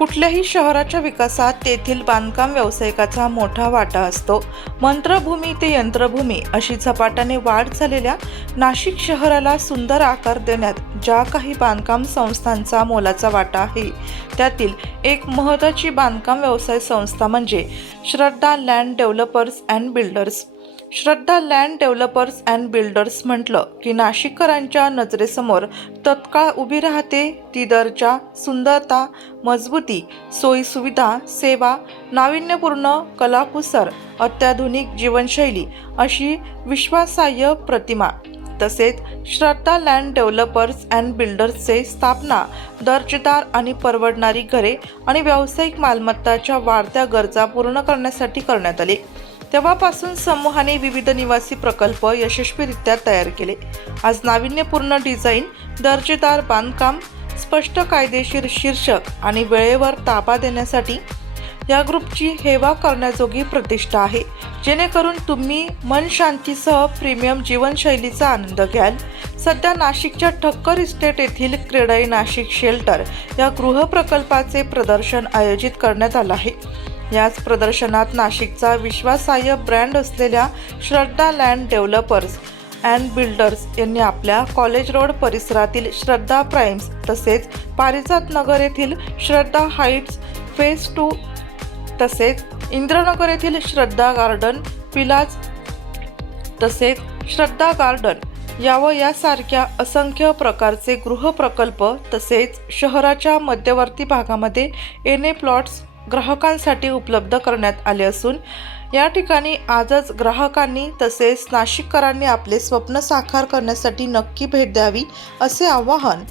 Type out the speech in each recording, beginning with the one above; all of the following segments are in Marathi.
कुठल्याही शहराच्या विकासात तेथील बांधकाम व्यावसायिकाचा मोठा वाटा असतो। मंत्रभूमी ते यंत्रभूमी अशी झपाट्याने वाढ झालेल्या नाशिक शहराला सुंदर आकार देण्यात ज्या काही बांधकाम संस्थांचा मोलाचा वाटा आहे, त्यातील एक महत्त्वाची बांधकाम व्यवसाय संस्था म्हणजे Shraddha land developers and builders. Shraddha land developers and builders म्हटलं की नाशिककरांच्या नजरेसमोर तत्काळ उभी राहते ती दर्जा, सुंदरता, मजबूती, सोयीसुविधा, सेवा, नाविन्यपूर्ण कलाकुसर, अत्याधुनिक जीवनशैली अशी विश्वासार्ह प्रतिमा। तसेच श्रद्धा लँड डेव्हलपर्स अँड बिल्डर्सचे स्थापना दर्जेदार आणि परवडणारी घरे आणि व्यावसायिक मालमत्ताच्या वाढत्या गरजा पूर्ण करण्यासाठी करण्यात आली। तेव्हापासून समूहाने विविध निवासी प्रकल्प यशस्वीरित्या तयार केले। आज नाविन्यपूर्ण डिझाईन, दर्जेदार बांधकाम, स्पष्ट कायदेशीर शीर्षक आणि वेळेवर ताबा देण्यासाठी या ग्रुपची हेवा करण्याजोगी प्रतिष्ठा आहे, जेणेकरून तुम्ही मन शांतीसह प्रीमियम जीवनशैलीचा आनंद घ्याल। सध्या नाशिकच्या ठक्कर इस्टेट येथील क्रेडाई नाशिक शेल्टर या गृहप्रकल्पाचे प्रदर्शन आयोजित करण्यात आलं आहे। याच प्रदर्शनात नाशिकचा विश्वासार्ह ब्रँड असलेल्या श्रद्धा लँड डेव्हलपर्स अँड बिल्डर्स यांनी आपल्या कॉलेज रोड परिसरातील श्रद्धा प्राइम्स, तसेच पारिजात नगर येथील श्रद्धा हाईट्स फेज 2, तसेच इंद्रनगर येथील श्रद्धा गार्डन विलाज, तसेच श्रद्धा गार्डन यासारख्या असंख्य प्रकारचे गृहप्रकल्प तसेच शहराच्या मध्यवर्ती भागामध्ये एने प्लॉट्स ग्राहकांसाठी उपलब्ध करण्यात आले असून या ठिकाणी आजच ग्राहकांनी तसेच नाशिककरांनी आपले स्वप्न साकार करण्यासाठी नक्की भेट द्यावी असे आवाहन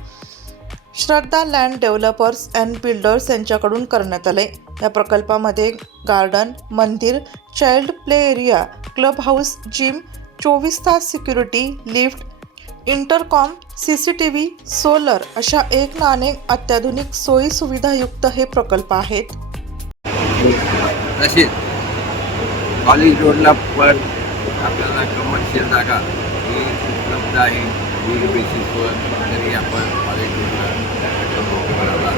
श्रद्धा लँड डेव्हलपर्स अँड बिल्डर्स यांच्याकडून करण्यात आले। या प्रकल्पामध्ये गार्डन, मंदिर, child play area, club house, gym, 24 तास security, lift, intercom, CCTV, solar अशा एक ना अनेक अत्याधुनिक सोयी सुविधायुक्त हे प्रकल्प आहेत। तसेच कॉलेज रोडला पण आपल्याला कमर्शियल जागा ही उपलब्ध आहे। बेसिसवर तरी आपण कॉलेज रोडला